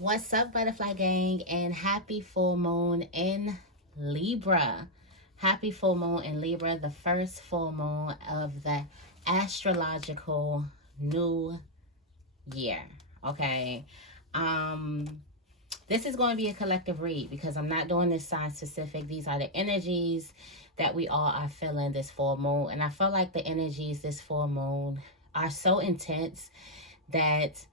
What's up, Butterfly Gang, and happy full moon in Libra. Happy full moon in Libra, the first full moon of the astrological new year. Okay. Um this is going to be a collective read because I'm not doing this sign specific. These are the energies that we all are feeling this full moon, and I feel like the energies this full moon are so intense that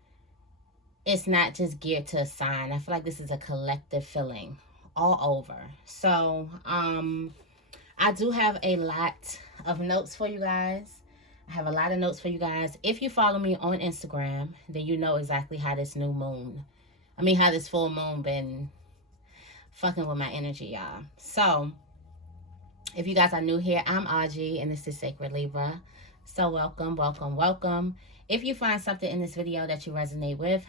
it's not just geared to a sign. I feel like this is a collective feeling all over. So, I do have a lot of notes for you guys. I have a lot of notes for you guys. If you follow me on Instagram, then you know exactly how this how this full moon been fucking with my energy, y'all. So, if you guys are new here, I'm Auji, and this is Sacred Libra. So, welcome, welcome, welcome. If you find something in this video that you resonate with,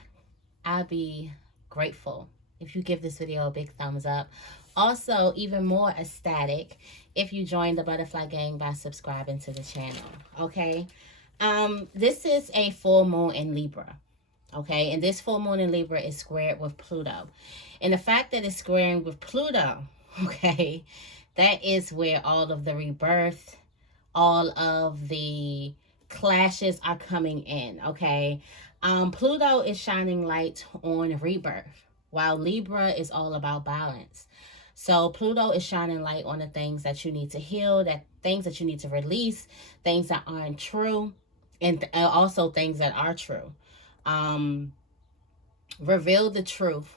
I'll be grateful if you give this video a big thumbs up. Also, even more ecstatic if you join the Butterfly Gang by subscribing to the channel. Okay. This is a full moon in Libra. Okay, and this full moon in Libra is squared with Pluto. And the fact that it's squaring with Pluto, okay, that is where all of the rebirth, all of the clashes are coming in, okay? Pluto is shining light on rebirth, while Libra is all about balance. So Pluto is shining light on the things that you need to heal, that things that you need to release, things that aren't true, and also things that are true. Reveal the truth.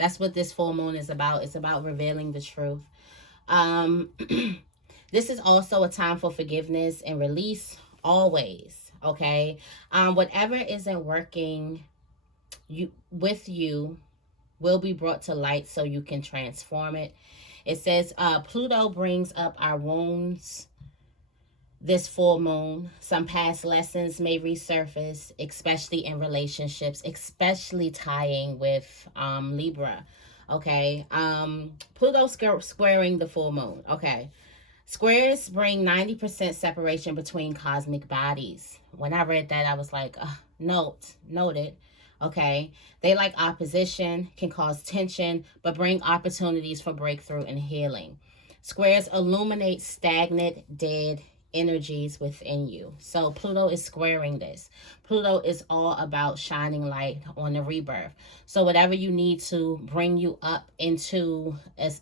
That's what this full moon is about. It's about revealing the truth. This is also a time for forgiveness and release, always. Okay. Whatever isn't working with you will be brought to light so you can transform it. It says Pluto brings up our wounds this full moon. Some past lessons may resurface, especially in relationships, especially tying with Libra. Okay. Pluto squaring the full moon. Okay. Squares bring 90% separation between cosmic bodies. When I read that, I was like, noted. Okay. They like opposition, can cause tension, but bring opportunities for breakthrough and healing. Squares illuminate stagnant, dead energies within you. So Pluto is squaring this. Pluto is all about shining light on the rebirth. So whatever you need to bring you up into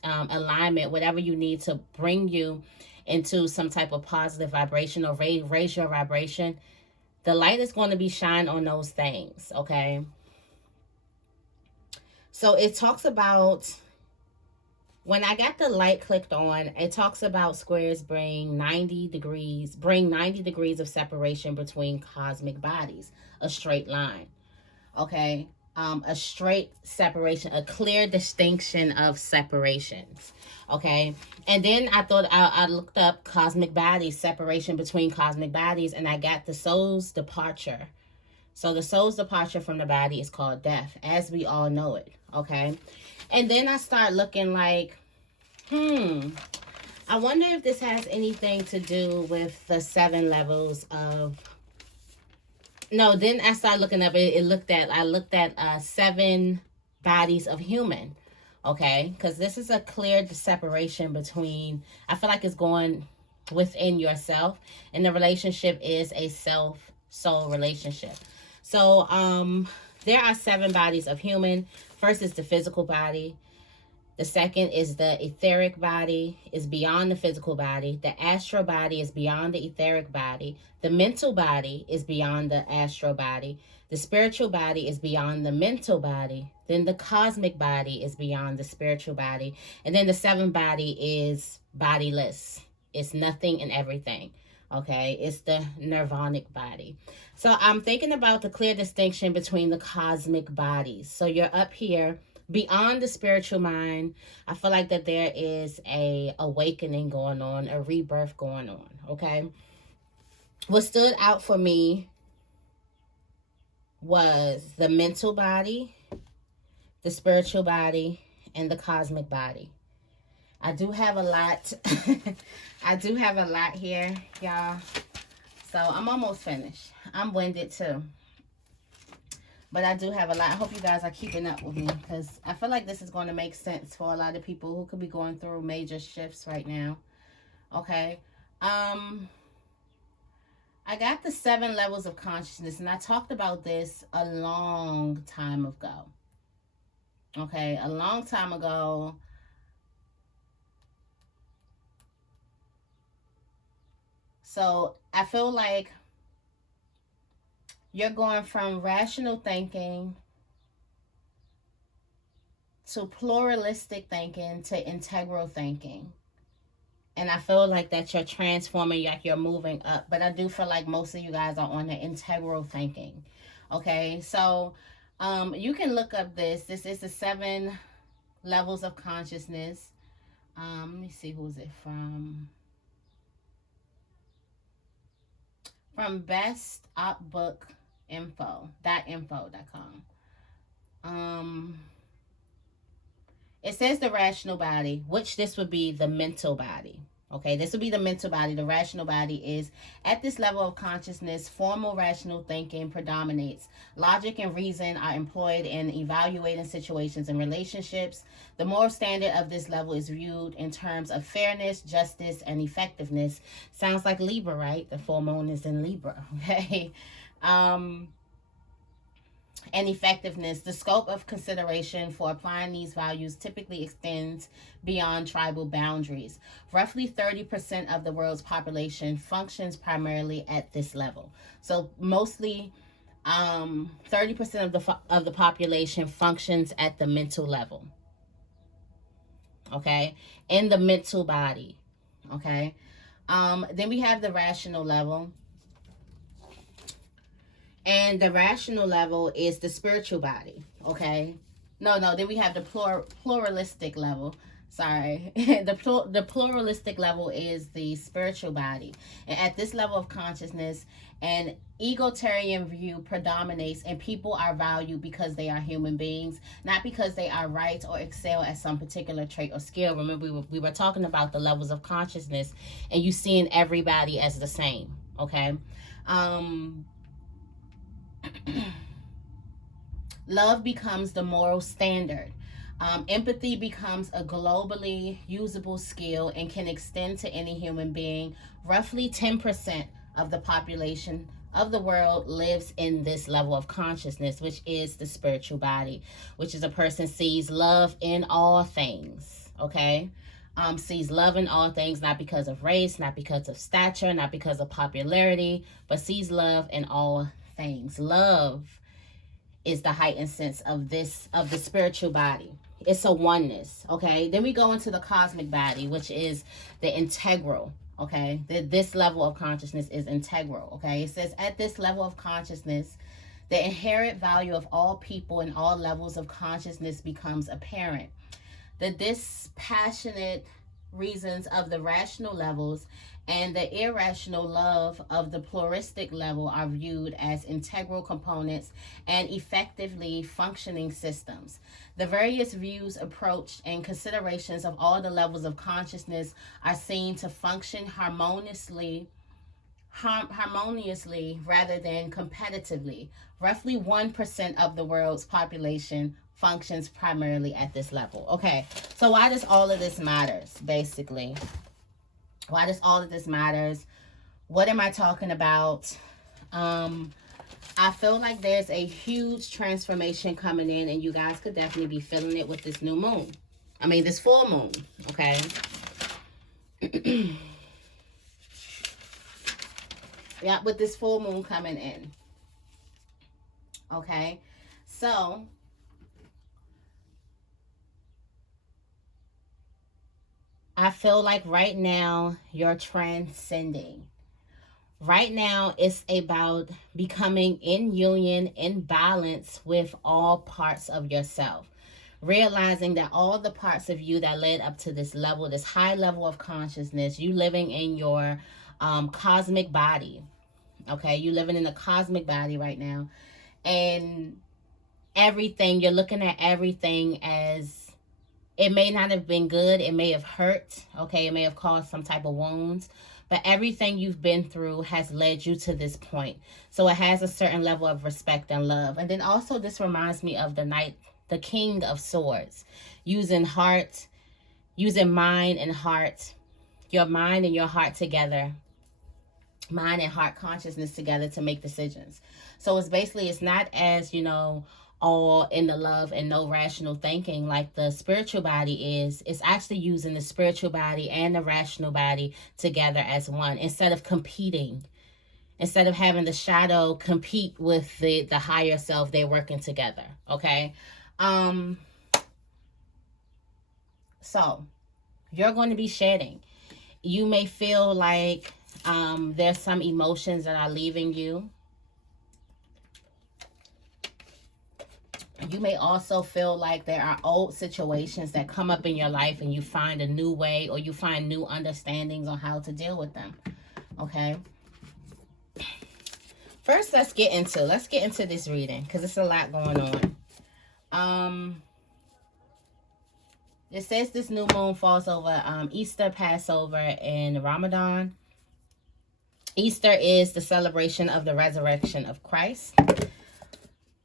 alignment, whatever you need to bring you into some type of positive vibration or raise your vibration, the light is going to be shined on those things. Okay. So it talks about, when I got the light clicked on, it talks about squares bring 90 degrees of separation between cosmic bodies, a straight line. Okay. A straight separation, a clear distinction of separations. Okay. And then I thought I looked up cosmic bodies, separation between cosmic bodies, and I got the soul's departure. So the soul's departure from the body is called death, as we all know it. Okay. And then I start looking like, I wonder if this has anything to do with the 7 levels of, no, then I started looking up, I looked at 7 bodies of human. Okay. Because this is a clear separation between, I feel like it's going within yourself, and the relationship is a self-soul relationship. So, there are 7 bodies of human. First is the physical body. The second is the etheric body, is beyond the physical body. The astral body is beyond the etheric body. The mental body is beyond the astral body. The spiritual body is beyond the mental body. Then the cosmic body is beyond the spiritual body. And then the 7th body is bodiless. It's nothing and everything. Okay, it's the nirvanic body. So I'm thinking about the clear distinction between the cosmic bodies. So you're up here beyond the spiritual mind. I feel like that there is a awakening going on, a rebirth going on. Okay. What stood out for me was the mental body, the spiritual body, and the cosmic body. I do have a lot. I do have a lot here, y'all. So I'm almost finished. I'm winded too. But I do have a lot. I hope you guys are keeping up with me, because I feel like this is going to make sense for a lot of people who could be going through major shifts right now. Okay. I got the 7 levels of consciousness, and I talked about this a long time ago. Okay, a long time ago. So I feel like you're going from rational thinking to pluralistic thinking to integral thinking. And I feel like that you're transforming, like you're moving up. But I do feel like most of you guys are on the integral thinking. Okay, so you can look up this. This is the 7 levels of consciousness. Let me see, who's it from? From bestopbookinfo.com. It says the rational body, which this would be the mental body. Okay, this would be the mental body. The rational body is at this level of consciousness, formal rational thinking predominates. Logic and reason are employed in evaluating situations and relationships. The moral standard of this level is viewed in terms of fairness, justice, and effectiveness. Sounds like Libra, right? The full moon is in Libra. Okay. And effectiveness. The scope of consideration for applying these values typically extends beyond tribal boundaries. Roughly 30% of the world's population functions primarily at this level. So mostly 30% of the population functions at the mental level. Okay? In the mental body. Okay? Then we have the rational level. And the rational level is the spiritual body, okay? No, then we have the pluralistic level. Sorry. The pluralistic level is the spiritual body. And at this level of consciousness, an egalitarian view predominates, and people are valued because they are human beings, not because they are right or excel at some particular trait or skill. Remember, we were talking about the levels of consciousness, and you seeing everybody as the same, okay? Love becomes the moral standard. Empathy becomes a globally usable skill and can extend to any human being. Roughly 10% of the population of the world lives in this level of consciousness, which is the spiritual body, which is a person sees love in all things, okay? Sees love in all things, not because of race, not because of stature, not because of popularity, but sees love in all things. Love is the heightened sense of the spiritual body. It's a oneness, okay? Then we go into the cosmic body, which is the integral, okay? This level of consciousness is integral, okay? It says at this level of consciousness, the inherent value of all people and all levels of consciousness becomes apparent. The dispassionate reasons of the rational levels and the irrational love of the pluralistic level are viewed as integral components and effectively functioning systems. The various views, approach, and considerations of all the levels of consciousness are seen to function harmoniously rather than competitively. Roughly 1% of the world's population functions primarily at this level. Okay, so why does all of this matters, basically? Why does all of this matters? What am I talking about? I feel like there's a huge transformation coming in, and you guys could definitely be feeling it with this new moon. I mean, this full moon, okay? Yeah, with this full moon coming in. Okay, so I feel like right now you're transcending. Right now it's about becoming in union, in balance with all parts of yourself. Realizing that all the parts of you that led up to this level, this high level of consciousness, you living in your cosmic body. Okay, you living in the cosmic body right now. And everything, you're looking at everything as, it may not have been good, it may have hurt, okay, it may have caused some type of wounds, but everything you've been through has led you to this point. So it has a certain level of respect and love. And then also this reminds me of the King of Swords, using mind and heart, your mind and your heart together, mind and heart consciousness together to make decisions. So it's not as, all in the love and no rational thinking like the spiritual body is. It's actually using the spiritual body and the rational body together as one, instead of competing. Instead of having the shadow compete with the higher self, they're working together. Okay. So you're going to be shedding. You may feel like there's some emotions that are leaving you. You may also feel like there are old situations that come up in your life and you find a new way, or you find new understandings on how to deal with them. Okay. First, let's get into this reading, because it's a lot going on. It says this new moon falls over Easter, Passover, and Ramadan. Easter is the celebration of the resurrection of Christ.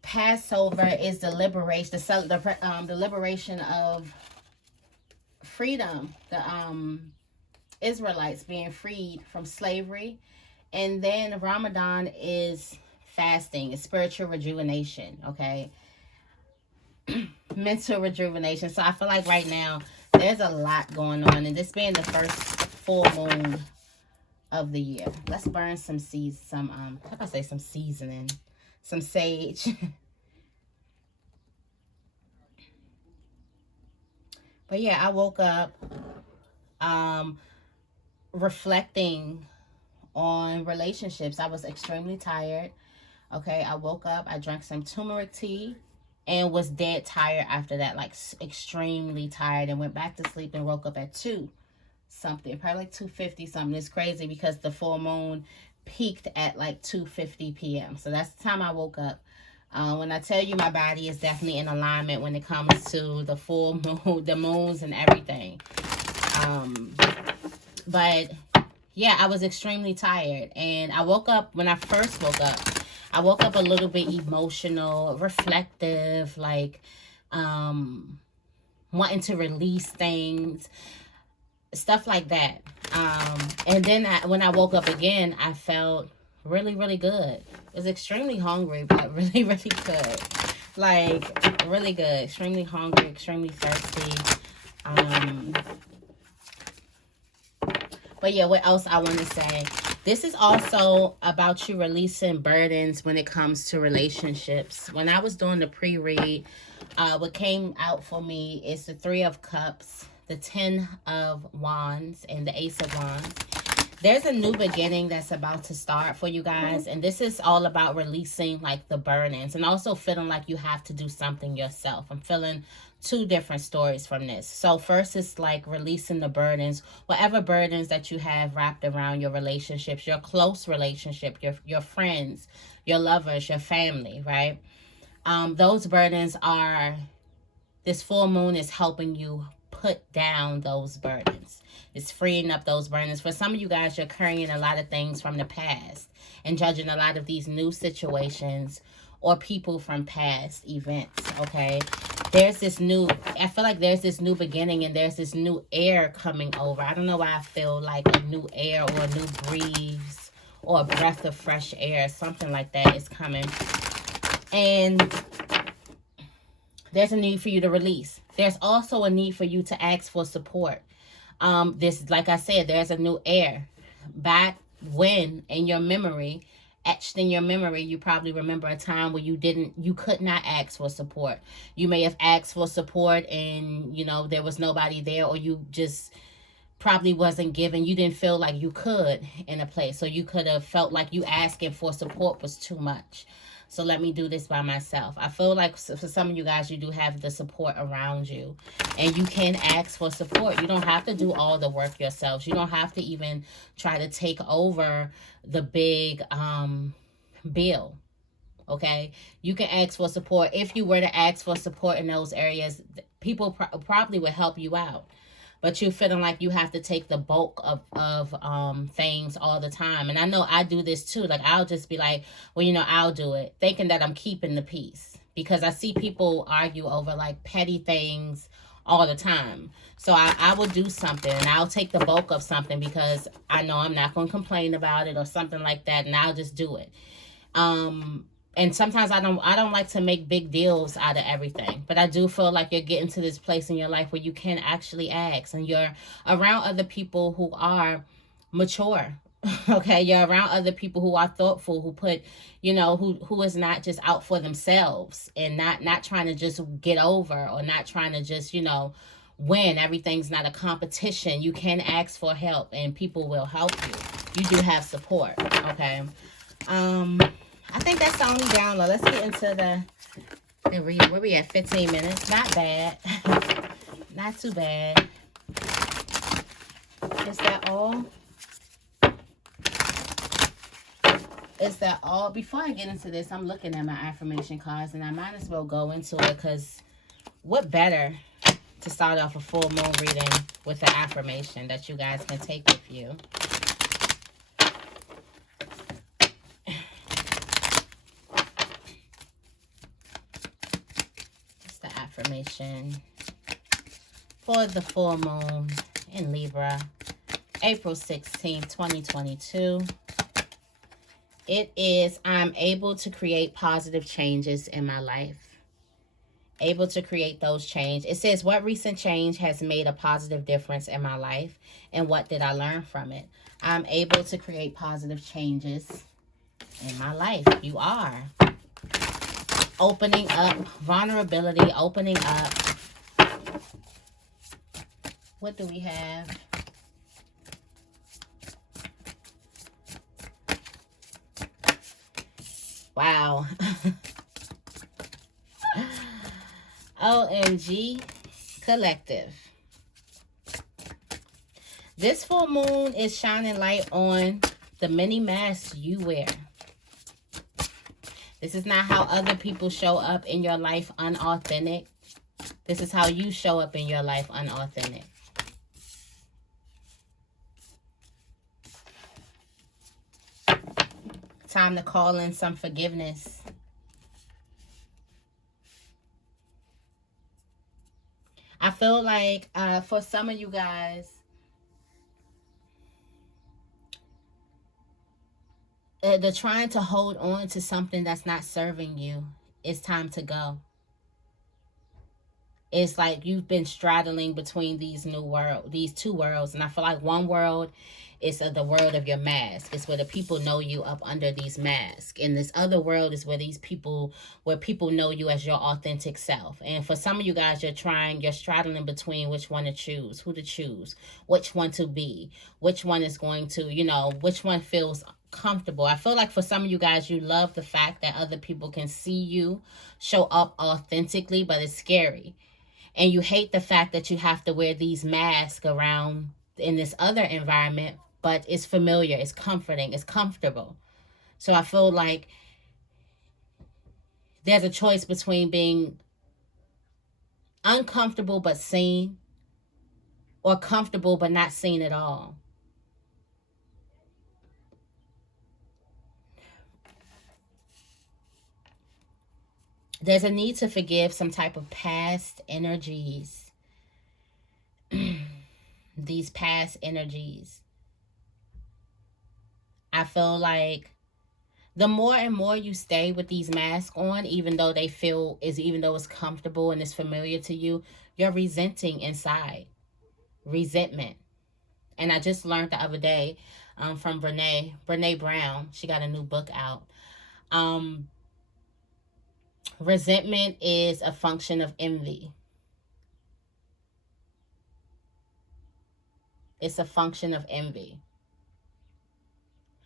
Passover is the liberation, the liberation of freedom, the Israelites being freed from slavery. And then Ramadan is fasting, it's spiritual rejuvenation, okay? Mental rejuvenation. So I feel like right now there's a lot going on, and this being the first full moon of the year. Let's burn some seasoning, some sage. But yeah, I woke up reflecting on relationships. I was extremely tired. Okay, I woke up, I drank some turmeric tea, and was dead tired after that, like extremely tired, and went back to sleep and woke up at 2 something, probably like 2:50 something. It's crazy because the full moon peaked at like 2:50 p.m. So that's the time I woke up. When I tell you my body is definitely in alignment when it comes to the full moon, the moons and everything. But yeah, I was extremely tired, and I woke up, when I first woke up, I woke up a little bit emotional, reflective, like wanting to release things, stuff like that. And then when I woke up again, I felt really, really good. I was extremely hungry, but really, really good. Like, really good. Extremely hungry, extremely thirsty. But yeah, what else I want to say? This is also about you releasing burdens when it comes to relationships. When I was doing the pre-read, what came out for me is the 3 of Cups, the 10 of Wands, and the Ace of Wands. There's a new beginning that's about to start for you guys. And this is all about releasing like the burdens, and also feeling like you have to do something yourself. I'm feeling 2 different stories from this. So first is like releasing the burdens, whatever burdens that you have wrapped around your relationships, your close relationship, your friends, your lovers, your family, right? Those burdens are, this full moon is helping you put down those burdens. It's freeing up those burdens. For some of you guys, you're carrying a lot of things from the past and judging a lot of these new situations or people from past events, okay? There's this new, I feel like there's this new beginning, and there's this new air coming over. I don't know why I feel like a new air or a new breeze or a breath of fresh air, something like that is coming. And there's a need for you to release. There's also a need for you to ask for support. This, like I said, there's a new air. Back when, in your memory, etched in your memory, you probably remember a time where you could not ask for support. You may have asked for support and, there was nobody there, or you just probably wasn't given. You didn't feel like you could in a place. So you could have felt like you asking for support was too much. So let me do this by myself. I feel like for some of you guys, you do have the support around you, and you can ask for support. You don't have to do all the work yourselves. You don't have to even try to take over the big bill. Okay, you can ask for support. If you were to ask for support in those areas, people probably would help you out. but you're feeling like you have to take the bulk of things all the time. And I know I do this too. Like, I'll just be like, well, you know, I'll do it, thinking that I'm keeping the peace, because I see people argue over like petty things all the time. So I will do something, and I'll take the bulk of something because I know I'm not going to complain about it or something like that, and I'll just do it. And sometimes I don't like to make big deals out of everything, but I do feel like you're getting to this place in your life where you can actually ask, and you're around other people who are mature. Okay, you're around other people who are thoughtful, who put, you know, who is not just out for themselves, and not trying to just get over, or not trying to just, you know, win. Everything's not a competition. You can ask for help, and people will help you. You do have support. Okay. I think that's the only download. Let's get into the read. Where we at? 15 minutes. Not bad. Not too bad. Is that all? Is that all? Before I get into this, I'm looking at my affirmation cards, and I might as well go into it, because what better to start off a full moon reading with an affirmation that you guys can take with you. It's the affirmation for the full moon in Libra, April 16th, 2022. It is, I'm able to create positive changes in my life. Able to create those changes. It says, what recent change has made a positive difference in my life, and what did I learn from it? I'm able to create positive changes in my life. You are. Opening up, vulnerability, opening up. What do we have? Wow. OMG Collective. This full moon is shining light on the many masks you wear. This is not how other people show up in your life unauthentic. This is how you show up in your life unauthentic. Time to call in some forgiveness. I feel like for some of you guys, they're trying to hold on to something that's not serving you. It's time to go. It's like you've been straddling between these two worlds. And I feel like one world is the world of your mask. It's where the people know you up under these masks. And this other world is where people know you as your authentic self. And for some of you guys, you're straddling between which one to choose, who to choose, which one to be, which one is going to, you know, which one feels comfortable. I feel like for some of you guys, you love the fact that other people can see you show up authentically, but it's scary. And you hate the fact that you have to wear these masks around in this other environment, but it's familiar, it's comforting, it's comfortable. So I feel like there's a choice between being uncomfortable but seen, or comfortable but not seen at all. There's a need to forgive some type of past energies. These past energies. I feel like the more and more you stay with these masks on, even though it's comfortable and it's familiar to you, you're resenting inside. Resentment. And I just learned the other day from Brene Brown. She got a new book out. Resentment is a function of envy. It's a function of envy.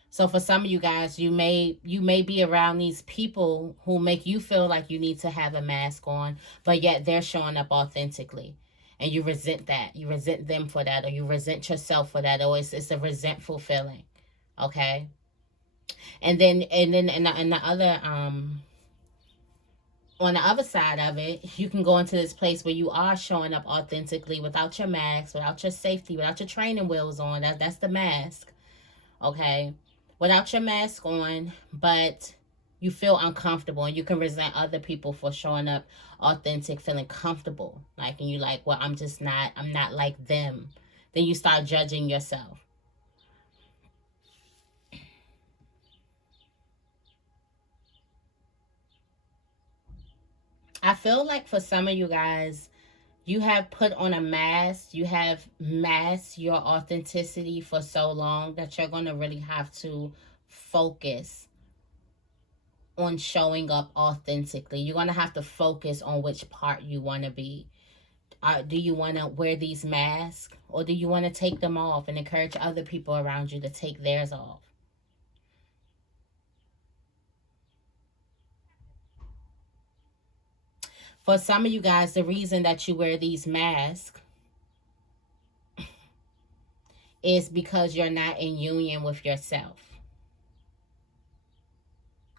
So for some of you guys, you may be around these people who make you feel like you need to have a mask on, but yet they're showing up authentically. And you resent that. You resent them for that, or you resent yourself for that, or it's a resentful feeling. Okay? And then in the other on the other side of it, you can go into this place where you are showing up authentically without your mask, without your safety, without your training wheels on. That's the mask, okay? Without your mask on, but you feel uncomfortable, and you can resent other people for showing up authentic, feeling comfortable. Like, and you like, well, I'm not like them. Then you start judging yourself. I feel like for some of you guys, you have put on a mask. You have masked your authenticity for so long that you're going to really have to focus on showing up authentically. You're going to have to focus on which part you want to be. Do you want to wear these masks, or do you want to take them off and encourage other people around you to take theirs off? For some of you guys, the reason that you wear these masks is because you're not in union with yourself.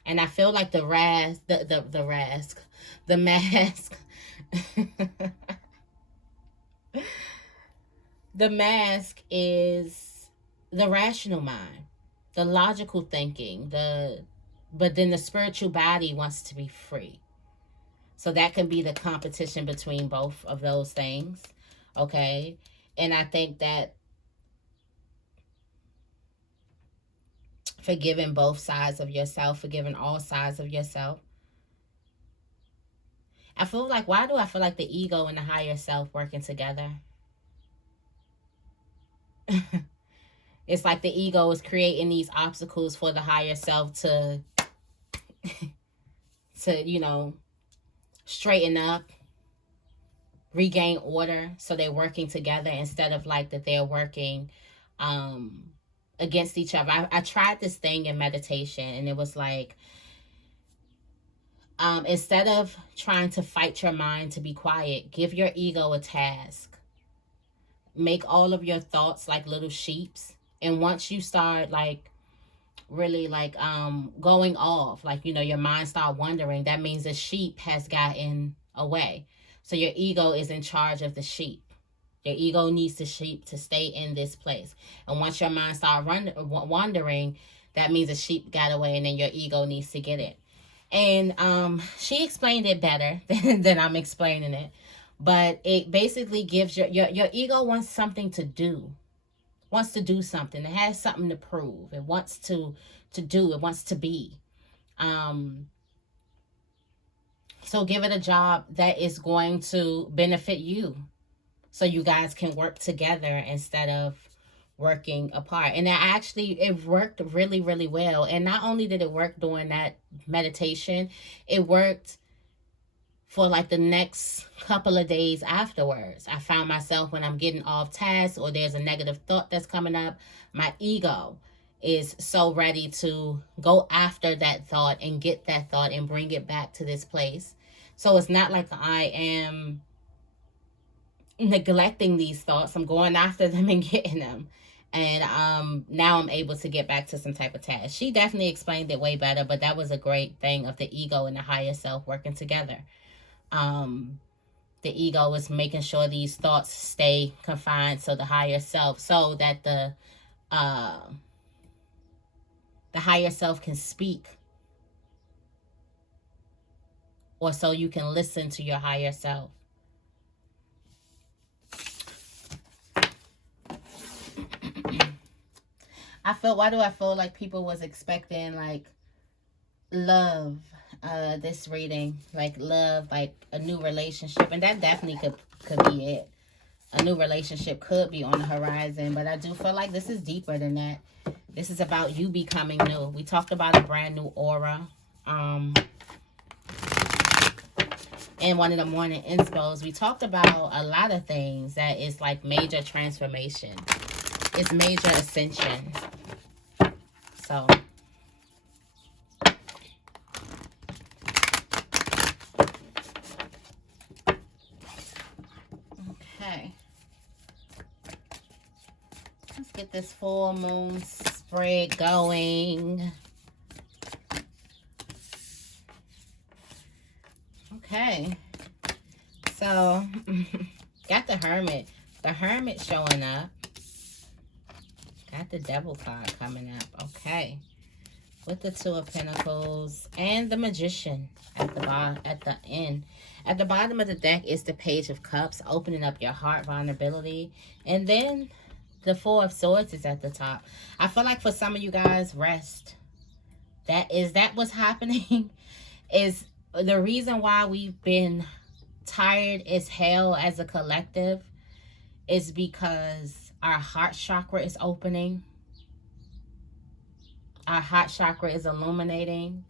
And I feel like the mask, the mask is the rational mind, the logical thinking, but then the spiritual body wants to be free. So that can be the competition between both of those things, okay? And I think that forgiving both sides of yourself, forgiving all sides of yourself. I feel like, why do I feel like the ego and the higher self working together? It's like the ego is creating these obstacles for the higher self to straighten up, regain order. So they're working together instead of like that they're working against each other. I tried this thing in meditation, and it was like, instead of trying to fight your mind to be quiet, give your ego a task. Make all of your thoughts like little sheeps. And once you start like really like going off, like, your mind start wandering, that means the sheep has gotten away. So your ego is in charge of the sheep. Your ego needs the sheep to stay in this place. And once your mind start wandering, that means the sheep got away, and then your ego needs to get it. And she explained it better than I'm explaining it. But it basically gives your ego wants something to do. Wants to do something. It has something to prove. It wants to do. It wants to be. So give it a job that is going to benefit you, so you guys can work together instead of working apart. And it worked really, really well. And not only did it work during that meditation, it worked for like the next couple of days afterwards. I found myself, when I'm getting off task or there's a negative thought that's coming up, my ego is so ready to go after that thought and get that thought and bring it back to this place. So it's not like I am neglecting these thoughts. I'm going after them and getting them. And now I'm able to get back to some type of task. She definitely explained it way better, but that was a great thing of the ego and the higher self working together. The ego is making sure these thoughts stay confined, so the higher self, so that the higher self can speak, or so you can listen to your higher self. Why do I feel like people was expecting like love, this reading, like love, like a new relationship, and that definitely could be it. A new relationship could be on the horizon, but I do feel like this is deeper than that. This is about you becoming new. We talked about a brand new aura. In one of the morning inspos, we talked about a lot of things that is like major transformation. It's major ascension. So okay, let's get this full moon spread going. Okay. So, got the Hermit. The Hermit showing up. Got the Devil card coming up. Okay. With the Two of Pentacles and the Magician at the bottom, at the end. At the bottom of the deck is the Page of Cups, opening up your heart, vulnerability. And then the Four of Swords is at the top. I feel like for some of you guys, rest. That what's happening? Is the reason why we've been tired as hell as a collective is because our heart chakra is opening. Our heart chakra is illuminating.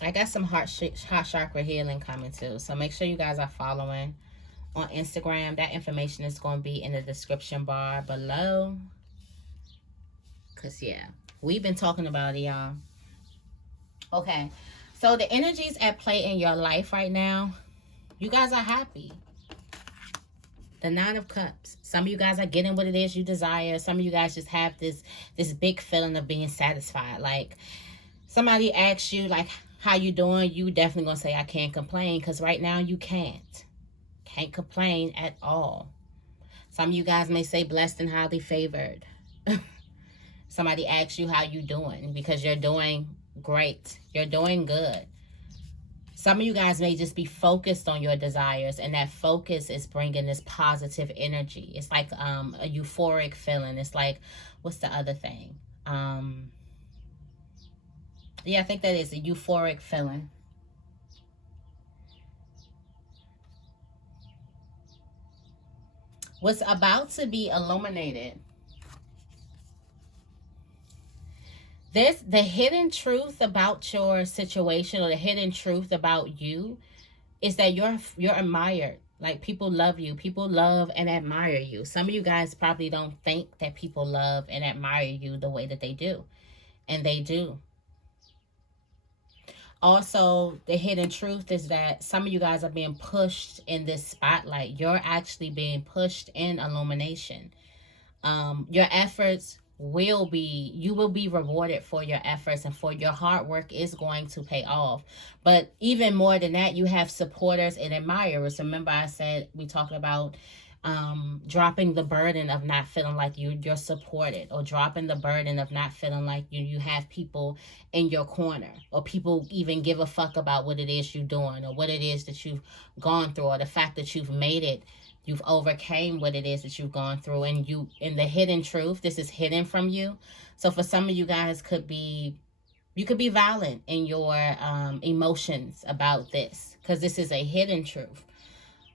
I got some heart chakra healing coming too. So make sure you guys are following on Instagram. That information is going to be in the description bar below. Because, yeah, we've been talking about it, y'all. Okay. So the energies at play in your life right now, you guys are happy. The Nine of Cups. Some of you guys are getting what it is you desire. Some of you guys just have this big feeling of being satisfied. Like, somebody asks you, like, how you doing? You definitely going to say, I can't complain. Because right now you can't. Can't complain at all. Some of you guys may say blessed and highly favored. Somebody asks you how you doing because you're doing great. You're doing good. Some of you guys may just be focused on your desires, and that focus is bringing this positive energy. It's like a euphoric feeling. It's like, what's the other thing? Yeah, I think that is a euphoric feeling. What's about to be illuminated. There's the hidden truth about your situation, or the hidden truth about you, is that you're admired. Like, people love you. People love and admire you. Some of you guys probably don't think that people love and admire you the way that they do. And they do. Also, the hidden truth is that some of you guys are being pushed in this spotlight. You're actually being pushed in illumination. Your efforts you will be rewarded for your efforts, and for your hard work is going to pay off. But even more than that, you have supporters and admirers. Remember, I said we talked about dropping the burden of not feeling like you're supported, or dropping the burden of not feeling like you have people in your corner, or people even give a fuck about what it is you're doing, or what it is that you've gone through, or the fact that you've made it. You've overcame what it is that you've gone through, and you, in the hidden truth, this is hidden from you. So for some of you guys, you could be violent in your emotions about this, because this is a hidden truth.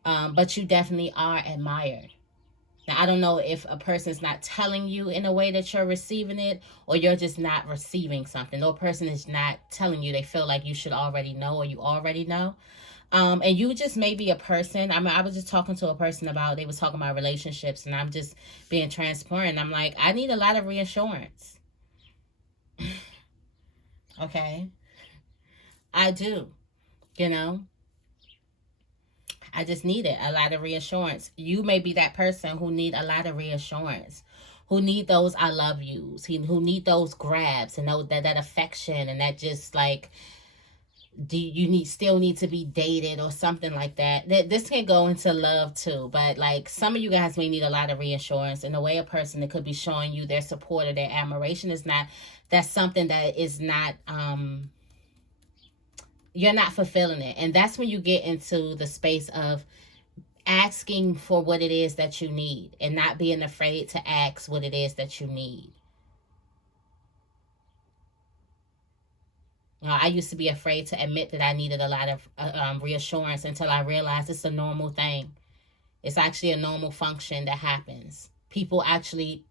But you definitely are admired. Now, I don't know if a person's not telling you in a way that you're receiving it, or you're just not receiving something. No person is not telling you. They feel like you should already know, or you already know. And you just may be a person. I mean, I was just talking to a person they was talking about relationships, and I'm just being transparent. I'm like, I need a lot of reassurance. Okay? I do. You know? I just need it. A lot of reassurance. You may be that person who need a lot of reassurance. Who need those I love yous. Who need those grabs, and that affection, and that just like, do you still need to be dated or something like that. This can go into love too, but like, some of you guys may need a lot of reassurance, in a way a person that could be showing you their support or their admiration is not, that's something that is not, you're not fulfilling it. And that's when you get into the space of asking for what it is that you need, and not being afraid to ask what it is that you need. I used to be afraid to admit that I needed a lot of reassurance, until I realized it's a normal thing. It's actually a normal function that happens.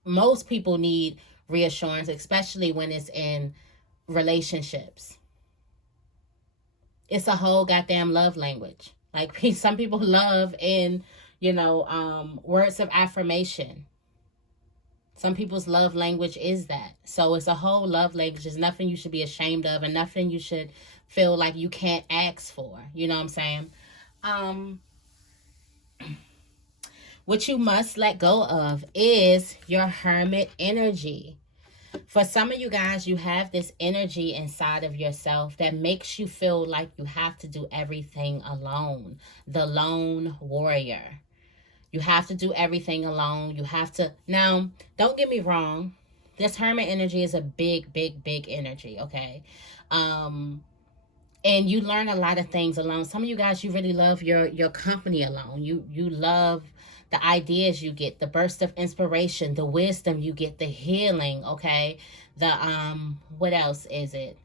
Most people need reassurance, especially when it's in relationships. It's a whole goddamn love language. Like, some people love in, words of affirmation. Some people's love language is that. So it's a whole love language. There's nothing you should be ashamed of, and nothing you should feel like you can't ask for. You know what I'm saying? What you must let go of is your hermit energy. For some of you guys, you have this energy inside of yourself that makes you feel like you have to do everything alone. The lone warrior. You have to do everything alone. You have to. Now, don't get me wrong. This hermit energy is a big, big, big energy, okay? And you learn a lot of things alone. Some of you guys, you really love your company alone. You love the ideas you get, the burst of inspiration, the wisdom you get, the healing, okay? The what else is it?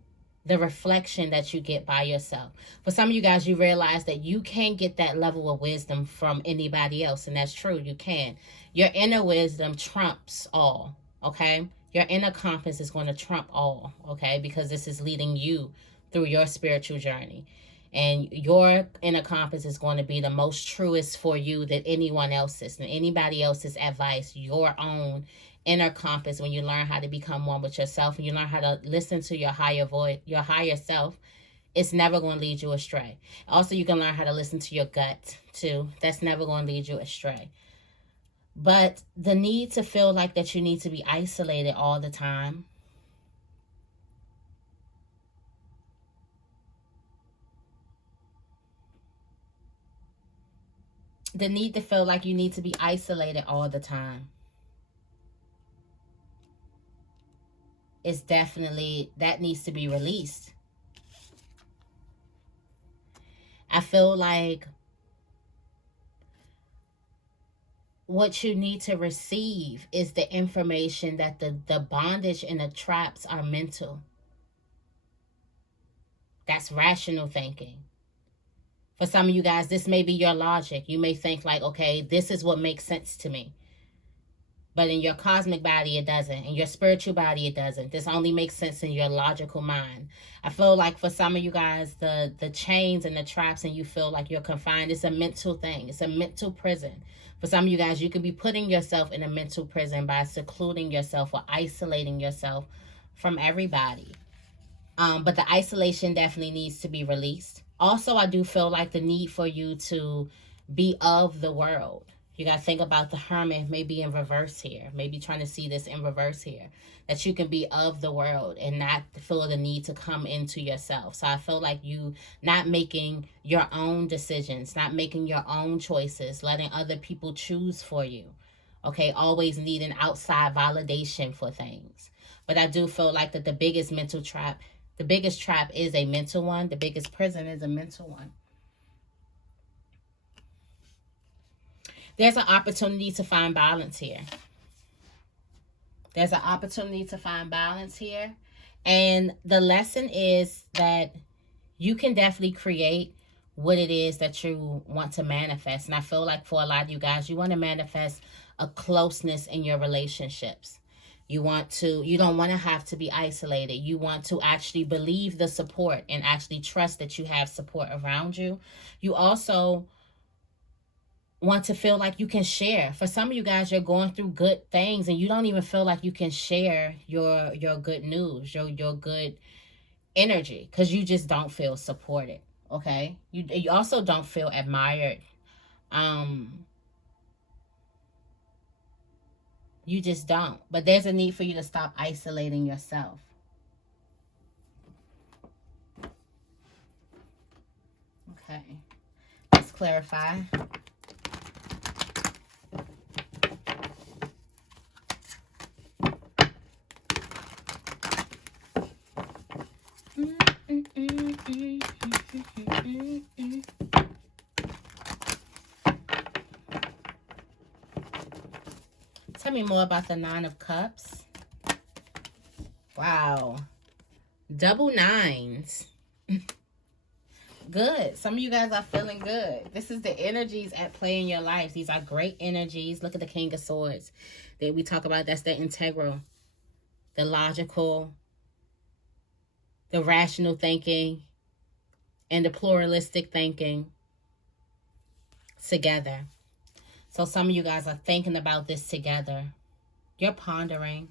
The reflection that you get by yourself. For some of you guys, you realize that you can't get that level of wisdom from anybody else, and that's true. You can. Your inner wisdom trumps all, okay? Your inner compass is going to trump all, okay? Because this is leading you through your spiritual journey. And your inner compass is going to be the most truest for you than anyone else's and anybody else's advice. Your own inner compass, when you learn how to become one with yourself and you learn how to listen to your higher voice, your higher self, it's never going to lead you astray. Also, you can learn how to listen to your gut too. That's never going to lead you astray. But the need to feel like that you need to be isolated all the time, the need to feel like you need to be isolated all the time is definitely, that needs to be released. I feel like what you need to receive is the information that the bondage and the traps are mental. That's rational thinking. For some of you guys, this may be your logic. You may think like, okay, this is what makes sense to me. But in your cosmic body, it doesn't. In your spiritual body, it doesn't. This only makes sense in your logical mind. I feel like for some of you guys, the chains and the traps and you feel like you're confined, it's a mental thing. It's a mental prison. For some of you guys, you could be putting yourself in a mental prison by secluding yourself or isolating yourself from everybody. But the isolation definitely needs to be released. Also, I do feel like the need for you to be of the world. You got to think about the hermit maybe in reverse here. Maybe trying to see this in reverse here. That you can be of the world and not feel the need to come into yourself. So I feel like you not making your own decisions, not making your own choices, letting other people choose for you. Okay, always needing outside validation for things. But I do feel like that the biggest mental trap, the biggest trap is a mental one. The biggest prison is a mental one. There's an opportunity to find balance here. There's an opportunity to find balance here. And the lesson is that you can definitely create what it is that you want to manifest. And I feel like for a lot of you guys, you want to manifest a closeness in your relationships. You don't want to have to be isolated. You want to actually believe the support and actually trust that you have support around you. You also want to feel like you can share. For some of you guys, you're going through good things and you don't even feel like you can share your good news, your good energy, because you just don't feel supported. Okay, you also don't feel admired. You just don't. But there's a need for you to stop isolating yourself. Okay, let's clarify. Tell me more about the Nine of Cups. Wow. Double nines. Good. Some of you guys are feeling good. This is the energies at play in your life. These are great energies. Look at the King of Swords that we talk about. That's the integral, the logical, the rational thinking, and the pluralistic thinking together. So some of you guys are thinking about this together. You're pondering.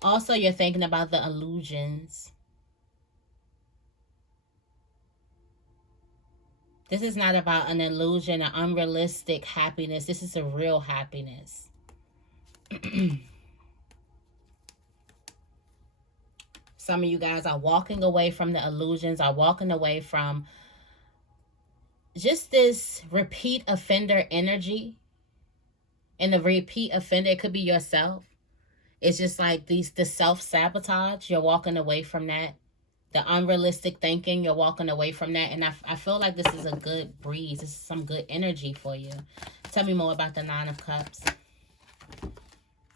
Also, you're thinking about the illusions. This is not about an illusion, an unrealistic happiness. This is a real happiness. Some of you guys are walking away from the illusions, are walking away from just this repeat offender energy. And the repeat offender, it could be yourself. It's just like the self-sabotage. You're walking away from that. The unrealistic thinking, you're walking away from that. And I feel like this is a good breeze. This is some good energy for you. Tell me more about the Nine of Cups.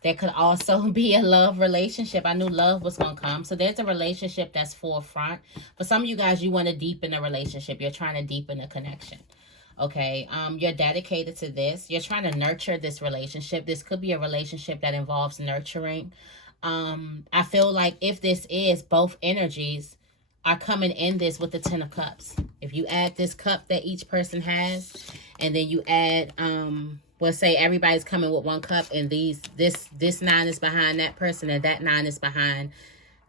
There could also be a love relationship. I knew love was going to come. So there's a relationship that's forefront. For some of you guys, you want to deepen a relationship. You're trying to deepen a connection. Okay, you're dedicated to this. You're trying to nurture this relationship. This could be a relationship that involves nurturing. I feel like if this is, both energies are coming in this with the Ten of Cups. If you add this cup that each person has, and then you add, we'll say everybody's coming with one cup, and this nine is behind that person, and that nine is behind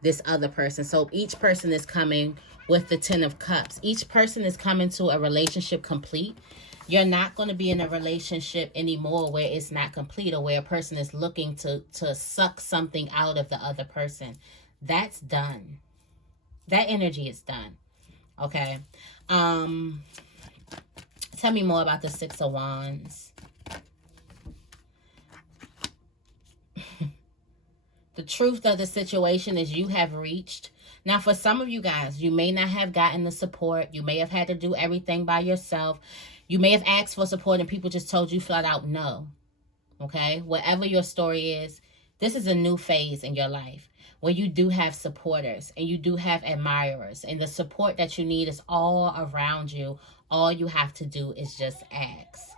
this other person. So each person is coming with the Ten of Cups. Each person is coming to a relationship complete. You're not going to be in a relationship anymore where it's not complete, or where a person is looking to suck something out of the other person. That's done. That energy is done. Okay. Tell me more about the Six of Wands. The truth of the situation is you have reached. Now, for some of you guys, you may not have gotten the support. You may have had to do everything by yourself. You may have asked for support and people just told you flat out no. Okay? Whatever your story is, this is a new phase in your life where you do have supporters and you do have admirers. And the support that you need is all around you. All you have to do is just ask.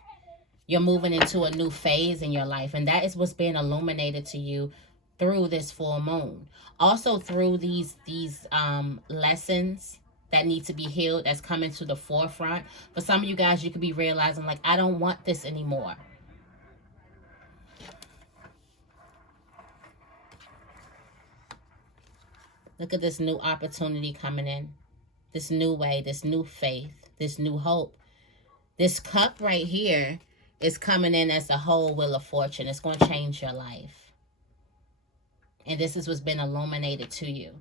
You're moving into a new phase in your life. And that is what's being illuminated to you through this full moon. Also through these lessons that need to be healed, that's coming to the forefront. For some of you guys, you could be realizing, like, I don't want this anymore. Look at this new opportunity coming in. This new way, this new faith, this new hope. This cup right here is coming in as the whole Wheel of Fortune. It's going to change your life. And this is what's been illuminated to you.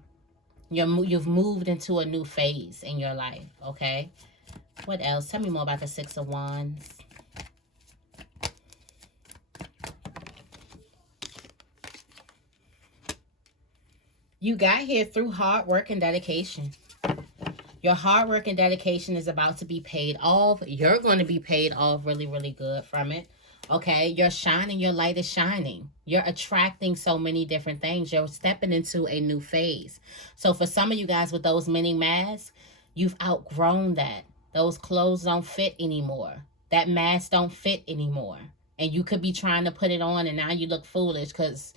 You've moved into a new phase in your life, okay? What else? Tell me more about the Six of Wands. You got here through hard work and dedication. Your hard work and dedication is about to be paid off. You're going to be paid off really, really good from it. Okay, you're shining, your light is shining. You're attracting so many different things. You're stepping into a new phase. So for some of you guys with those mini masks, you've outgrown that. Those clothes don't fit anymore. That mask don't fit anymore. And you could be trying to put it on and now you look foolish because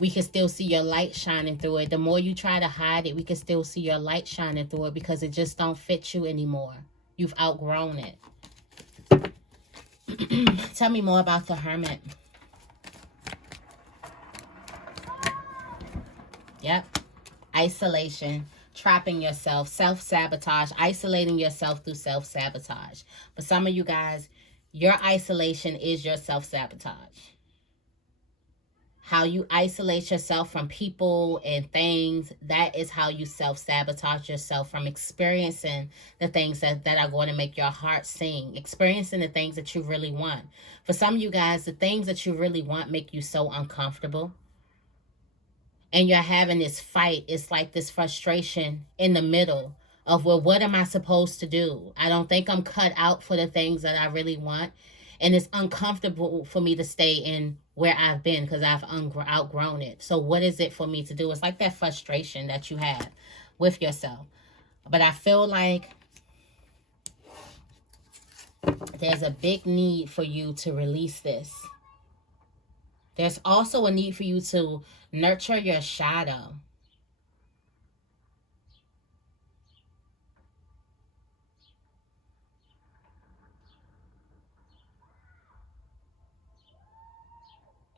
we can still see your light shining through it. The more you try to hide it, we can still see your light shining through it because it just don't fit you anymore. You've outgrown it. Tell me more about the Hermit. Yep. Isolation, trapping yourself, self-sabotage, isolating yourself through self-sabotage. For some of you guys, your isolation is your self-sabotage. How you isolate yourself from people and things, that is how you self-sabotage yourself from experiencing the things that are going to make your heart sing, experiencing the things that you really want. For some of you guys, the things that you really want make you so uncomfortable. And you're having this fight. It's like this frustration in the middle of, well, what am I supposed to do? I don't think I'm cut out for the things that I really want. And it's uncomfortable for me to stay in where I've been because I've outgrown it. So what is it for me to do? It's like that frustration that you have with yourself. But I feel like there's a big need for you to release this. There's also a need for you to nurture your shadow.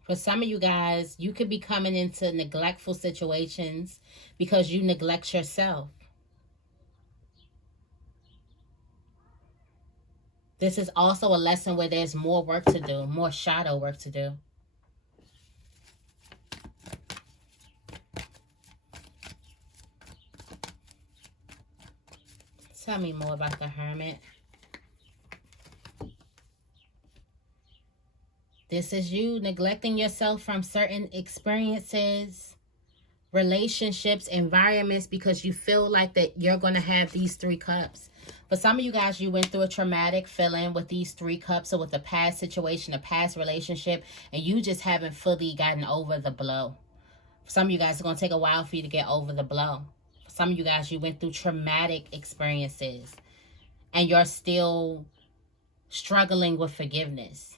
For some of you guys, you could be coming into neglectful situations because you neglect yourself. This is also a lesson where there's more work to do, more shadow work to do. Tell me more about the Hermit. This is you neglecting yourself from certain experiences, relationships, environments, because you feel like that you're going to have these 3 cups. For some of you guys, you went through a traumatic feeling with these 3 cups, or with a past situation, a past relationship, and you just haven't fully gotten over the blow. For some of you guys, it's going to take a while for you to get over the blow. For some of you guys, you went through traumatic experiences, and you're still struggling with forgiveness.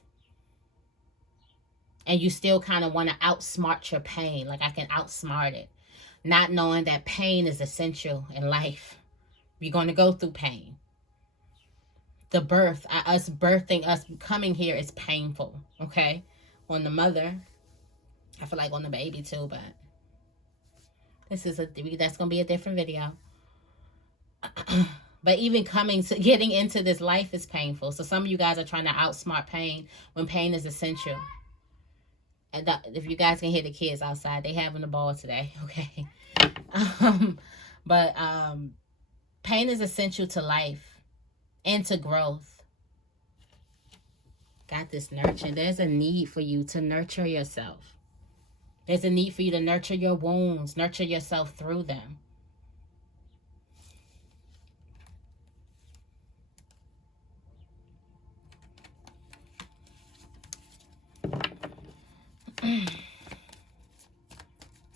And you still kind of want to outsmart your pain. Like, I can outsmart it. Not knowing that pain is essential in life. You're going to go through pain. The birth, us birthing, us coming here is painful. Okay? On the mother. I feel like on the baby too, but that's going to be a different video. But even getting into this life is painful. So some of you guys are trying to outsmart pain when pain is essential. And if you guys can hear the kids outside, they having a ball today, okay? But pain is essential to life and to growth. Got this nurture. There's a need for you to nurture yourself. There's a need for you to nurture your wounds, nurture yourself through them.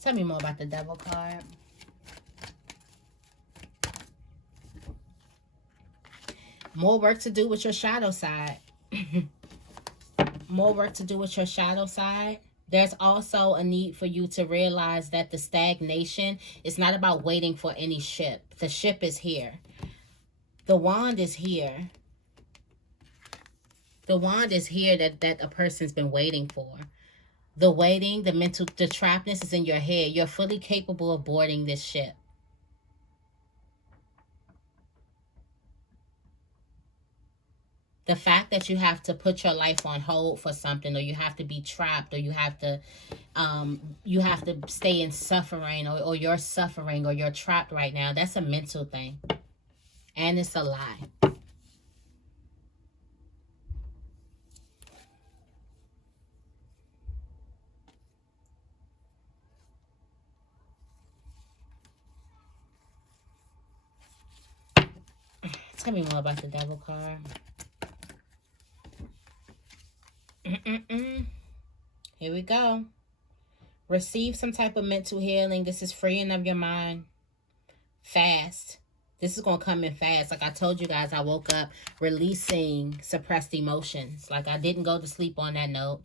Tell me more about the Devil card. More work to do with your shadow side. More work to do with your shadow side. There's also a need for you to realize that the stagnation is not about waiting for any ship. The ship is here. The wand is here. The wand is here that a person's been waiting for. The waiting, the trappedness is in your head. You're fully capable of boarding this ship. The fact that you have to put your life on hold for something, or you have to be trapped, or you have to stay in suffering, or you're suffering, or you're trapped right now, that's a mental thing. And it's a lie. Tell me more about the Devil card. Here we go. Receive some type of mental healing. This is freeing of your mind. Fast. This is going to come in fast. Like I told you guys, I woke up releasing suppressed emotions. Like I didn't go to sleep on that note.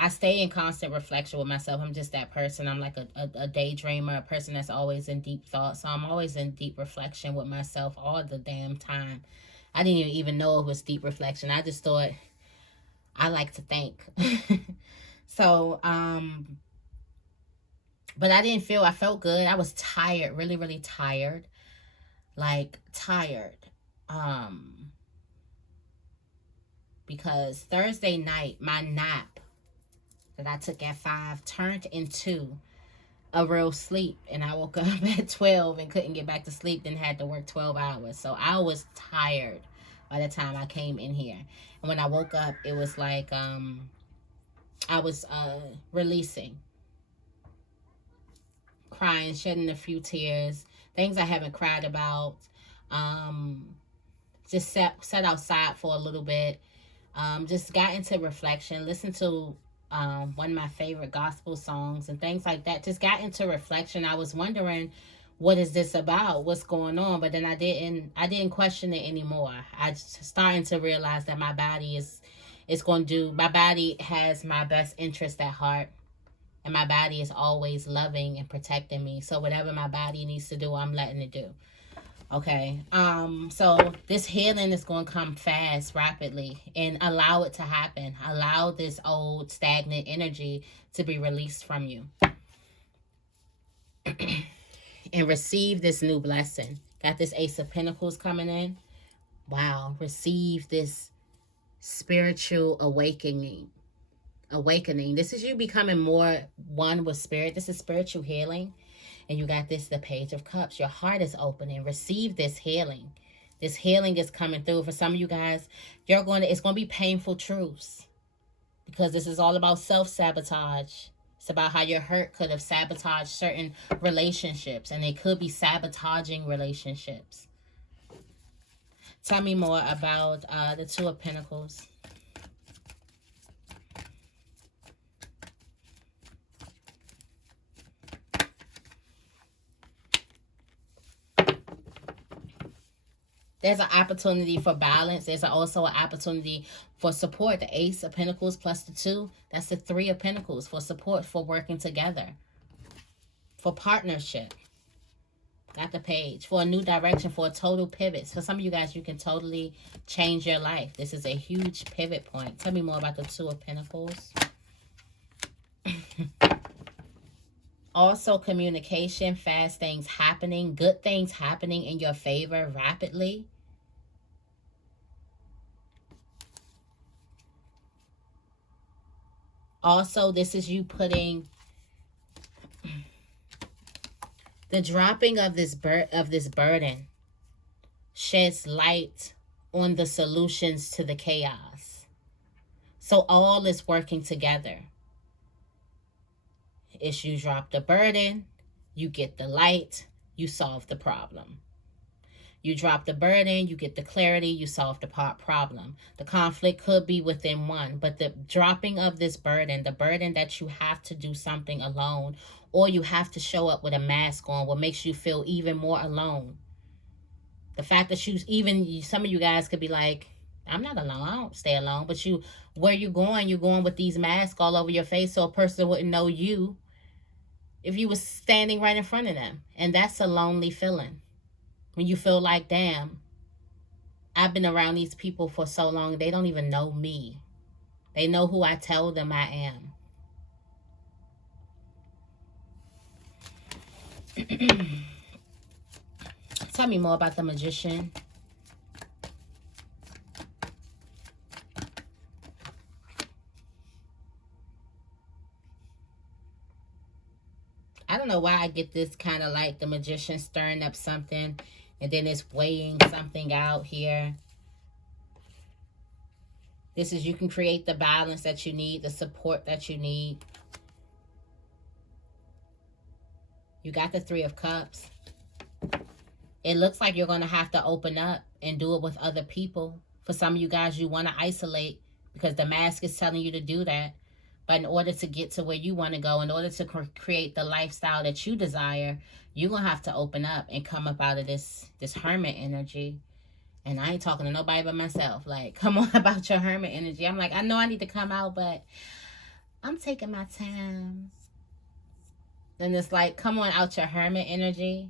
I stay in constant reflection with myself. I'm just that person. I'm like a daydreamer, a person that's always in deep thought. So I'm always in deep reflection with myself all the damn time. I didn't even know it was deep reflection. I just thought I like to think. So, but I felt good. I was tired, really, really tired. Like tired. Because Thursday night, my nap that I took at 5 turned into a real sleep, and I woke up at 12 and couldn't get back to sleep, then had to work 12 hours. So I was tired by the time I came in here. And when I woke up, it was like I was releasing, crying, shedding a few tears, things I haven't cried about. Just sat outside for a little bit. Just got into reflection, listened to one of my favorite gospel songs and things like that. Just got into reflection. I was wondering, what is this about? What's going on? But then I didn't question it anymore. I just starting to realize that my body my body has my best interest at heart. And my body is always loving and protecting me. So whatever my body needs to do, I'm letting it do. Okay, so this healing is going to come fast, rapidly, and allow it to happen. Allow this old stagnant energy to be released from you. And receive this new blessing. Got this Ace of Pentacles coming in. Wow, receive this spiritual awakening. This is you becoming more one with spirit. This is spiritual healing. And you got this, the Page of Cups. Your heart is opening. Receive this healing. This healing is coming through. For some of you guys, it's going to be painful truths, because this is all about self-sabotage. It's about how your hurt could have sabotaged certain relationships, and they could be sabotaging relationships. Tell me more about the Two of Pentacles. There's an opportunity for balance. There's also an opportunity for support. The Ace of Pentacles plus the 2. That's the 3 of Pentacles for support, for working together, for partnership. Got the Page. For a new direction, for a total pivot. For some of you guys, you can totally change your life. This is a huge pivot point. Tell me more about the 2 of Pentacles. Also, communication, fast things happening, good things happening in your favor rapidly. Also, this is you putting the dropping of this burden sheds light on the solutions to the chaos. So all is working together. It's you drop the burden, you get the light, you solve the problem. You drop the burden, you get the clarity, you solve the problem. The conflict could be within one, but the dropping of this burden, the burden that you have to do something alone, or you have to show up with a mask on, what makes you feel even more alone. The fact that some of you guys could be like, I'm not alone, I don't stay alone, but where you're going with these masks all over your face, so a person wouldn't know you if you was standing right in front of them. And that's a lonely feeling. When you feel like, damn, I've been around these people for so long, they don't even know me. They know who I tell them I am. Tell me more about the Magician. I don't know why I get this kind of like the Magician stirring up something, and then it's weighing something out here. This is, you can create the balance that you need, the support that you need. You got the 3 of Cups. It looks like you're going to have to open up and do it with other people. For some of you guys, you want to isolate because the mask is telling you to do that. But in order to get to where you want to go, in order to create the lifestyle that you desire, you're going to have to open up and come up out of this hermit energy. And I ain't talking to nobody but myself. Like, come on about your hermit energy. I'm like, I know I need to come out, but I'm taking my time. And it's like, come on out your hermit energy.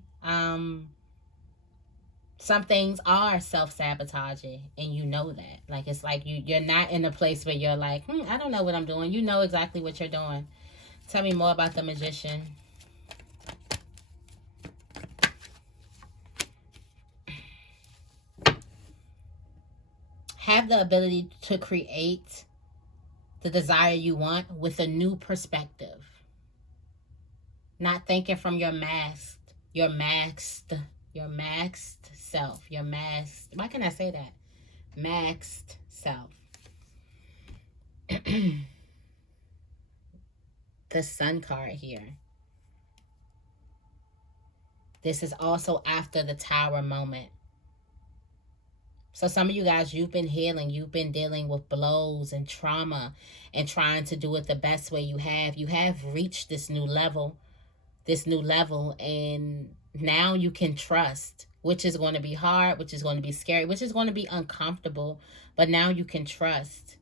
Some things are self-sabotaging, and you know that. Like, it's like you're not in a place where you're like, I don't know what I'm doing. You know exactly what you're doing. Tell me more about the Magician. Have the ability to create the desire you want with a new perspective. Not thinking from your maxed self. Why can I say that? Maxed self. The Sun card here. This is also after the Tower moment. So some of you guys, you've been healing. You've been dealing with blows and trauma and trying to do it the best way you have. You have reached this new level. And now you can trust, which is going to be hard, which is going to be scary, which is going to be uncomfortable. But now you can trust.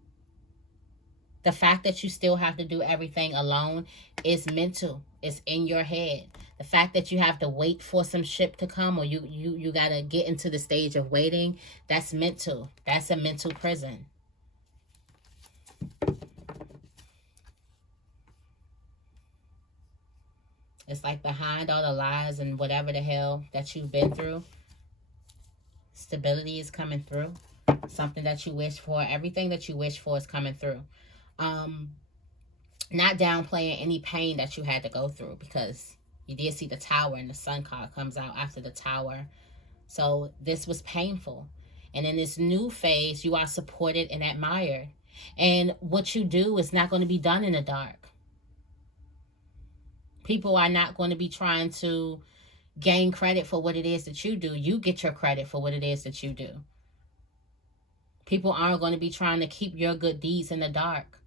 The fact that you still have to do everything alone is mental. It's in your head. The fact that you have to wait for some ship to come, or you got to get into the stage of waiting, that's mental. That's a mental prison. It's like behind all the lies and whatever the hell that you've been through, stability is coming through. Something that you wish for, everything that you wish for is coming through. Not downplaying any pain that you had to go through, because You did see the Tower, and the Sun card comes out after the Tower. So this was painful. And in this new phase, you are supported and admired. And what you do is not going to be done in the dark. People are not going to be trying to gain credit for what it is that you do. You get your credit for what it is that you do. People aren't going to be trying to keep your good deeds in the dark.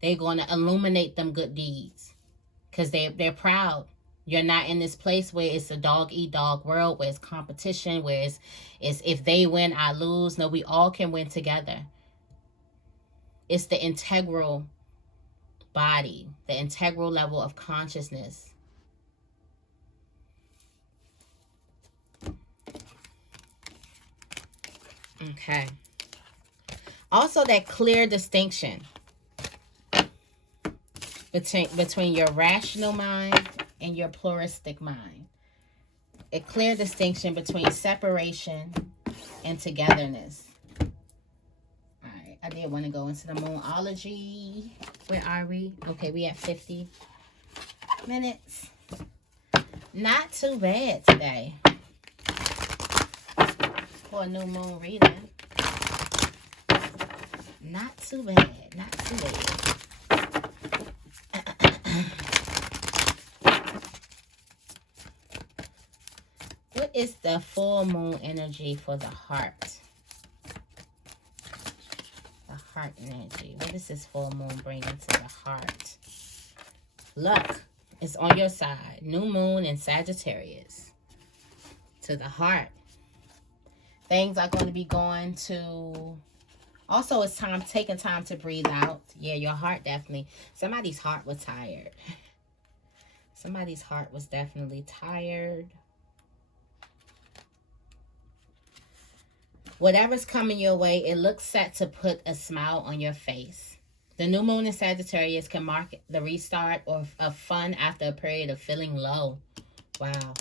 They're going to illuminate them good deeds because they're proud. You're not in this place where it's a dog-eat-dog world, where it's competition, where it's if they win, I lose. No, we all can win together. It's the integral body, the integral level of consciousness. Okay. Also, that clear distinction between your rational mind and your pluralistic mind. A clear distinction between separation and togetherness. All right, I did want to go into the Moonology. Where are we? Okay, we at 50 minutes. Not too bad today for a new moon reading. Not too bad. Not too bad. What is the full moon energy for the heart? The heart energy. What does this full moon bring into the heart? Luck is on your side. New moon in Sagittarius. To the heart. Things are going to be going to... Also, it's taking time to breathe out. Yeah, your heart definitely. Somebody's heart was tired. Somebody's heart was definitely tired. Whatever's coming your way, it looks set to put a smile on your face. The new moon in Sagittarius can mark the restart of fun after a period of feeling low. Wow.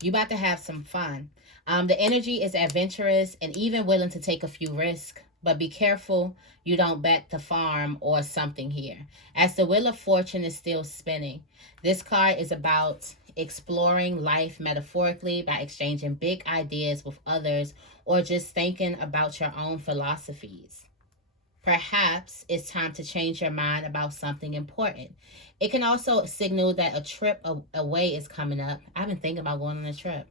You about to have some fun. The energy is adventurous and even willing to take a few risks. But be careful you don't bet the farm or something here, as the Wheel of Fortune is still spinning. This card is about exploring life metaphorically by exchanging big ideas with others or just thinking about your own philosophies. Perhaps it's time to change your mind about something important. It can also signal that a trip away is coming up. I've been thinking about going on a trip.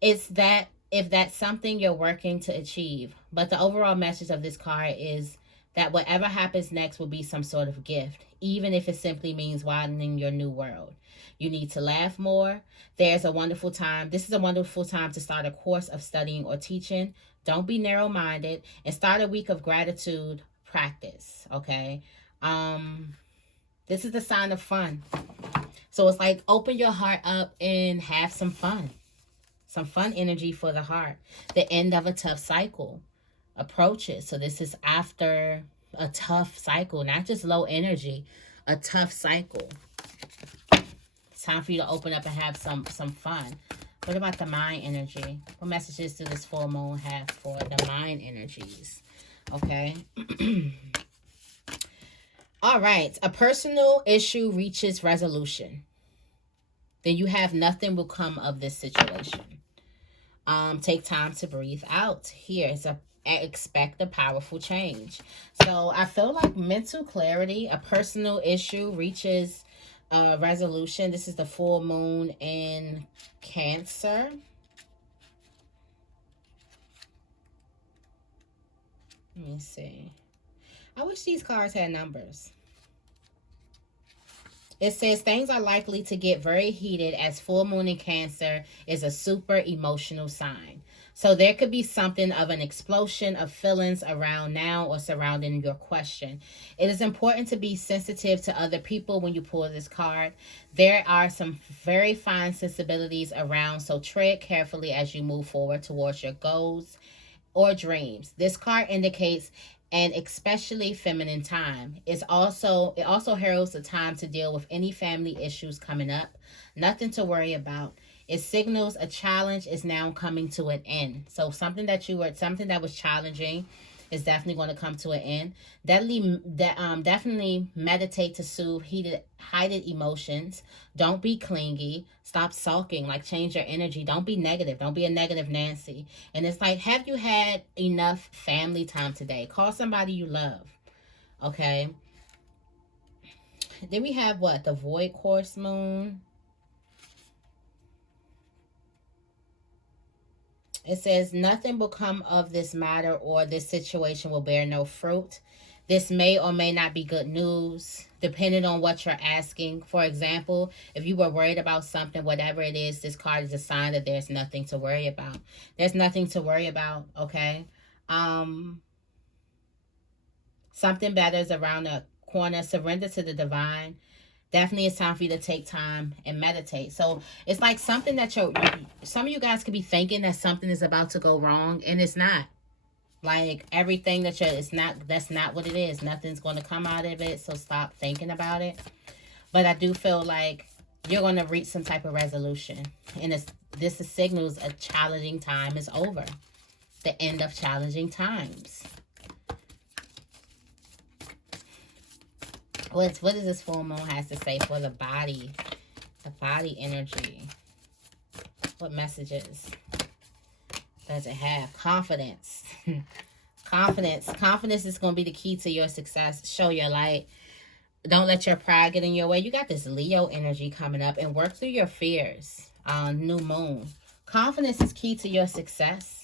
It's that if that's something you're working to achieve. But the overall message of this card is that whatever happens next will be some sort of gift, even if it simply means widening your new world. You need to laugh more. There's a wonderful time. This is a wonderful time to start a course of studying or teaching. Don't be narrow-minded and start a week of gratitude practice, okay? This is the sign of fun. So it's like open your heart up and have some fun. Some fun energy for the heart. The end of a tough cycle approaches. So this is after a tough cycle, not just low energy, a tough cycle. It's time for you to open up and have some fun. What about the mind energy? What messages do this full moon have for the mind energies? Okay. All right. A personal issue reaches resolution. Then you have nothing will come of this situation. Take time to breathe out. Here is expect a powerful change. So I feel like mental clarity, a personal issue reaches resolution. This is the full moon in Cancer. Let me see. I wish these cards had numbers. It says things are likely to get very heated as full moon in Cancer is a super emotional sign. So there could be something of an explosion of feelings around now or surrounding your question. It is important to be sensitive to other people when you pull this card. There are some very fine sensibilities around, so tread carefully as you move forward towards your goals or dreams. This card indicates an especially feminine time. It also heralds the time to deal with any family issues coming up. Nothing to worry about. It signals a challenge is now coming to an end. So something that was challenging is definitely going to come to an end. Definitely meditate to soothe hidden emotions. Don't be clingy. Stop sulking. Like, change your energy. Don't be negative. Don't be a negative Nancy. And it's like, have you had enough family time today? Call somebody you love. Okay. Then we have what? The void course moon. It says, nothing will come of this matter, or this situation will bear no fruit. This may or may not be good news, depending on what you're asking. For example, if you were worried about something, whatever it is, this card is a sign that there's nothing to worry about. There's nothing to worry about, okay? Something better is around the corner. Surrender to the divine. Definitely it's time for you to take time and meditate. So it's like something that some of you guys could be thinking that something is about to go wrong, and it's not. Like, everything that that's not what it is. Nothing's going to come out of it, so stop thinking about it. But I do feel like you're going to reach some type of resolution, and this signals a challenging time is over. The end of challenging times. What does this full moon has to say for the body? The body energy. What messages does it have? Confidence. Confidence. Confidence is going to be the key to your success. Show your light. Don't let your pride get in your way. You got this Leo energy coming up, and work through your fears. New moon. Confidence is key to your success.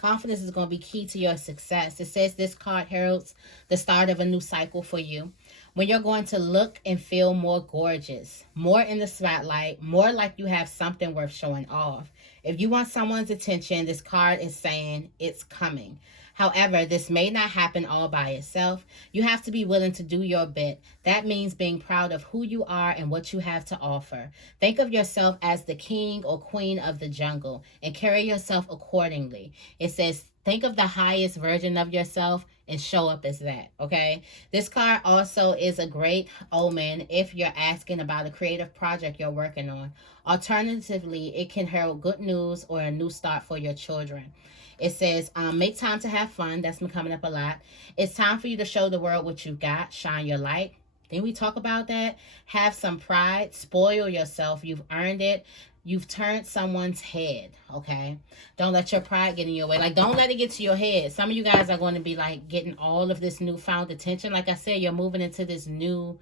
Confidence is going to be key to your success. It says this card heralds the start of a new cycle for you, when you're going to look and feel more gorgeous, more in the spotlight, more like you have something worth showing off. If you want someone's attention, this card is saying it's coming. However, this may not happen all by itself. You have to be willing to do your bit. That means being proud of who you are and what you have to offer. Think of yourself as the king or queen of the jungle and carry yourself accordingly. It says, think of the highest version of yourself and show up as that, okay? This card also is a great omen if you're asking about a creative project you're working on. Alternatively, it can herald good news or a new start for your children. It says, make time to have fun. That's been coming up a lot. It's time for you to show the world what you got. Shine your light. Then we talk about that. Have some pride. Spoil yourself. You've earned it. You've turned someone's head, okay? Don't let your pride get in your way. Like, don't let it get to your head. Some of you guys are going to be, like, getting all of this newfound attention. Like I said, you're moving into this new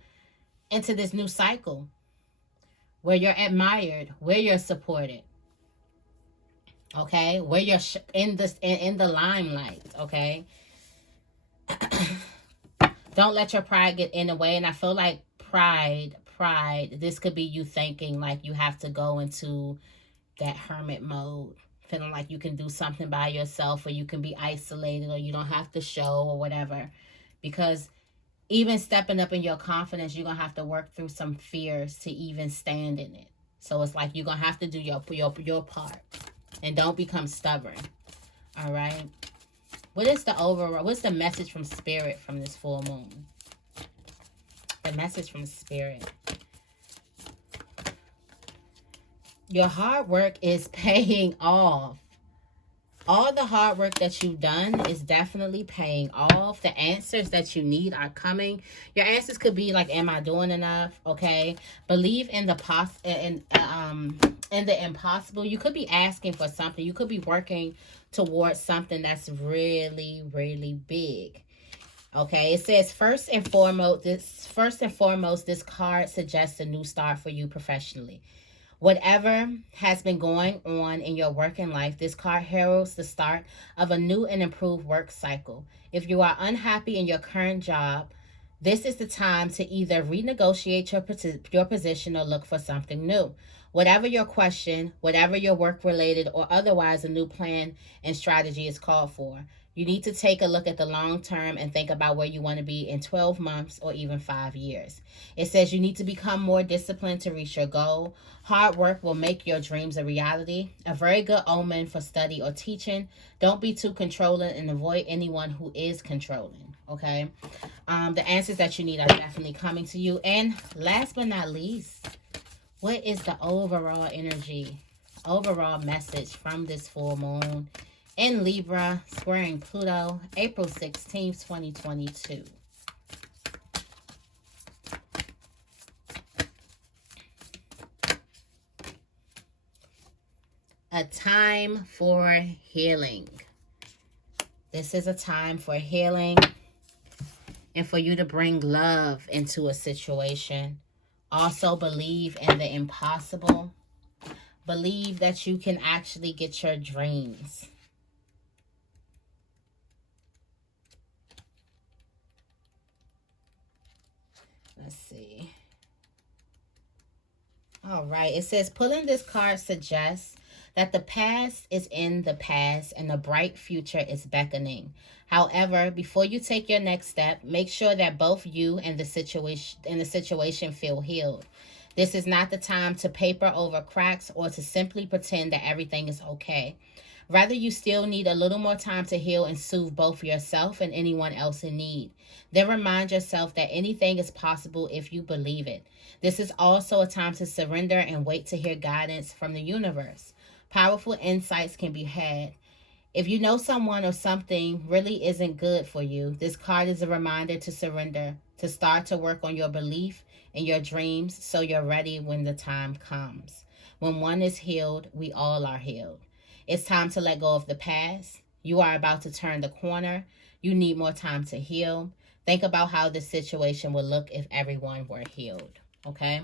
cycle where you're admired, where you're supported. Okay, where you're in the limelight. Okay, don't let your pride get in the way. And I feel like pride. This could be you thinking like you have to go into that hermit mode, feeling like you can do something by yourself, or you can be isolated, or you don't have to show or whatever. Because even stepping up in your confidence, you're gonna have to work through some fears to even stand in it. So it's like you're gonna have to do your part. And don't become stubborn. All right. What's the message from spirit from this full moon? The message from spirit. Your hard work is paying off. All the hard work that you've done is definitely paying off. The answers that you need are coming. Your answers could be like, am I doing enough? Okay. Believe in the impossible. You could be asking for something. You could be working towards something that's really, really big. Okay. It says first and foremost, this card suggests a new start for you professionally. Whatever has been going on in your working life, this card heralds the start of a new and improved work cycle. If you are unhappy in your current job, this is the time to either renegotiate your position or look for something new. Whatever your question, whatever your work-related or otherwise, a new plan and strategy is called for. You need to take a look at the long term and think about where you want to be in 12 months or even 5 years. It says you need to become more disciplined to reach your goal. Hard work will make your dreams a reality. A very good omen for study or teaching. Don't be too controlling and avoid anyone who is controlling. Okay. The answers that you need are definitely coming to you. And last but not least, what is the overall energy overall message from this full moon in Libra, squaring Pluto, April 16th, 2022. A time for healing. This is a time for healing and for you to bring love into a situation. Also believe in the impossible. Believe that you can actually get your dreams. Let's see. All right. It says pulling this card suggests that the past is in the past and the bright future is beckoning. However, before you take your next step, make sure that both you and the situation feel healed. This is not the time to paper over cracks or to simply pretend that everything is okay. Rather, you still need a little more time to heal and soothe both yourself and anyone else in need. Then remind yourself that anything is possible if you believe it. This is also a time to surrender and wait to hear guidance from the universe. Powerful insights can be had. If you know someone or something really isn't good for you, this card is a reminder to surrender, to start to work on your belief and your dreams so you're ready when the time comes. When one is healed, we all are healed. It's time to let go of the past. You are about to turn the corner. You need more time to heal. Think about how this situation would look if everyone were healed. Okay?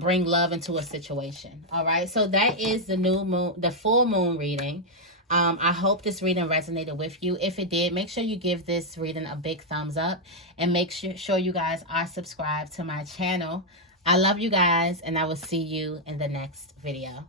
Bring love into a situation. All right? So that is the new moon, the full moon reading. I hope this reading resonated with you. If it did, make sure you give this reading a big thumbs up and make sure you guys are subscribed to my channel. I love you guys, and I will see you in the next video.